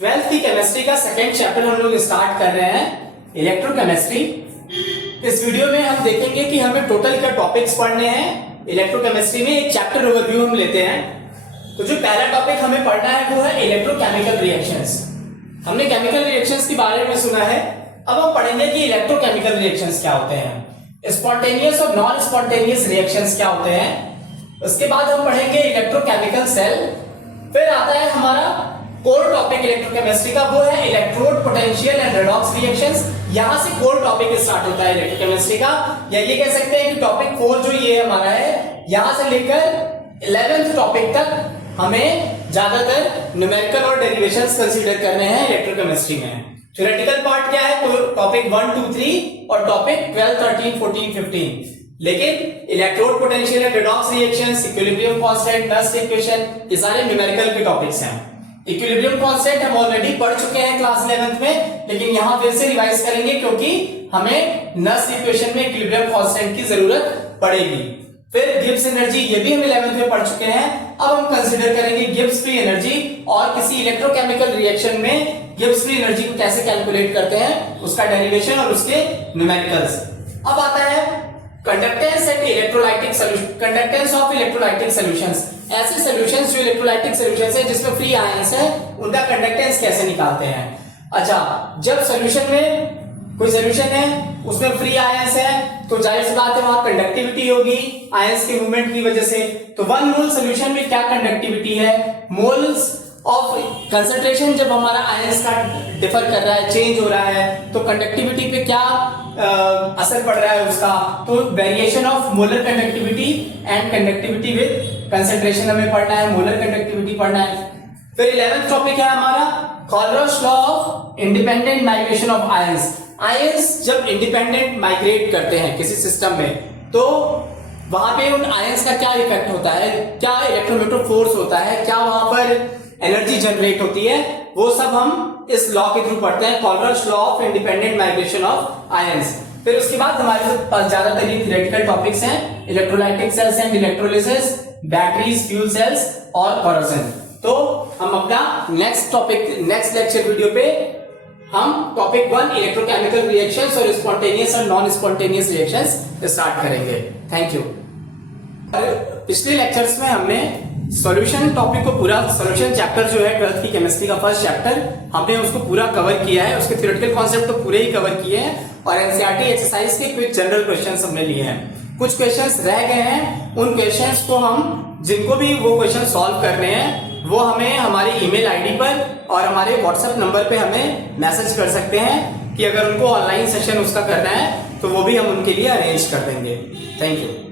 Twelfth की chemistry का second chapter हम लोग स्टार्ट कर रहे हैं, इलेक्ट्रोकेमिस्ट्री। इस वीडियो में हम देखेंगे कि हमें टोटल क्या टॉपिक्स पढ़ने हैं इलेक्ट्रोकेमिस्ट्री में। एक चैप्टर ओवरव्यू हम लेते हैं। तो जो पहला टॉपिक हमें पढ़ना है वो है इलेक्ट्रोकेमिकल रिएक्शंस। हमने केमिकल रिएक्शंस के बारे में सुना है, अब हम पढ़ेंगे कि इलेक्ट्रोकेमिकल रिएक्शंस क्या होते हैं, स्पॉन्टेनियस और नॉन स्पॉन्टेनियस रिएक्शंस क्या होते हैं। उसके बाद हम पढ़ेंगे इलेक्ट्रोकेमिकल सेल। फिर आता है हमारा कोर टॉपिक इलेक्ट्रोकेमिस्ट्री का, वो है electrode potential and redox reactions. यहां से कोर टॉपिक स्टार्ट होता है इलेक्ट्रोकेमिस्ट्री का, या ये कह सकते हैं कि टॉपिक 4 जो ये हमारा है, यहां से लेकर 11th टॉपिक तक हमें ज्यादातर न्यूमेरिकल और डेरिवेशंस कंसीडर करने हैं इलेक्ट्रोकेमिस्ट्री में। थ्योरेटिकल पार्ट क्या है, टॉपिक 1, 2, 3 और टॉपिक 12, 13, 14, 15। लेकिन electrode potential and redox reactions, equilibrium constant, Nernst equation, ये सारे न्यूमेरिकल के टॉपिक्स हैं। इक्विलिब्रियम कांस्टेंट हम ऑलरेडी पढ़ चुके हैं क्लास 11th में, लेकिन यहां फिर से रिवाइज करेंगे क्योंकि हमें नस्ट इक्वेशन में इक्विलिब्रियम कांस्टेंट की जरूरत पड़ेगी। फिर गिब्स एनर्जी, ये भी हम 11th में पढ़ चुके हैं। अब हम कंसीडर करेंगे गिब्स फ्री एनर्जी और किसी इलेक्ट्रोकेमिकल रिएक्शन में गिब्स फ्री एनर्जी को कैसे कैलकुलेट करते हैं, उसका डेरिवेशन और उसके न्यूमेरिकल्स। अब आता है conductance and electrolytic solution, conductance of electrolytic solutions. ऐसे सॉल्यूशंस जो इलेक्ट्रोलाइटिक सॉल्यूशंस है जिसमें फ्री आयंस है, उनका कंडक्टेंस कैसे निकालते हैं। अच्छा, जब सॉल्यूशन में कोई सॉल्यूशन है उसमें फ्री आयंस है तो जाहिर सी बात है वहां कंडक्टिविटी होगी आयंस के मूवमेंट की वजह से। तो 1 मोल सॉल्यूशन में क्या कंडक्टिविटी है, मोल्स ऑफ कंसंट्रेशन जब हमारा आयंस का डिफर कर रहा है, चेंज हो रहा है, तो कंडक्टिविटी पे क्या असर पड़ रहा है उसका, तो variation of molar conductivity and conductivity with concentration हमें पढ़ना है, मोलर कंडक्टिविटी पढ़ना है। फिर 11th टॉपिक है हमारा Kohlrausch law of independent migration of ions. Ions जब इंडिपेंडेंट माइग्रेट करते हैं किसी सिस्टम में, तो वहां पे उन आयंस का क्या इफेक्ट होता है, क्या इलेक्ट्रोमोटिव फोर्स होता है, क्या वहां पर एनर्जी जनरेट होती है, वो सब हम इस लॉ के थ्रू पढ़ते हैं, Kohlrausch law of independent migration of ions. फिर उसके बाद हमारे पास ज्यादातर ये थियोरेटिकल टॉपिक्स हैं, electrolytic cells and electrolysis, batteries, fuel cells और कोरोजन। तो हम अपना next topic, next lecture video पे हम टॉपिक 1 इलेक्ट्रोकेमिकल रिएक्शंस और स्पॉन्टेनियस और नॉन स्पॉन्टेनियस रिएक्शंस स्टार्ट करेंगे। Thank you. पिछले लेक्चर्स में हमने सॉल्यूशन टॉपिक को पूरा, सॉल्यूशन चैप्टर जो है 12th की केमिस्ट्री का फर्स्ट चैप्टर, हमने उसको पूरा कवर किया है। उसके थ्योरेटिकल कॉन्सेप्ट तो पूरे ही कवर किए हैं और एनसीईआरटी एक्सरसाइज के कुछ जनरल क्वेश्चंस हमने लिए हैं। कुछ क्वेश्चंस रह गए हैं, उन क्वेश्चंस को हम, जिनको भी वो क्वेश्चन सॉल्व करने हैं, वो हमें हमारे ईमेल आईडी पर और हमारे व्हाट्सएप नंबर पे हमें मैसेज कर सकते हैं कि अगर उनको ऑनलाइन सेशन उसका करना है तो वो भी हम उनके लिए अरेंज कर देंगे। Thank you.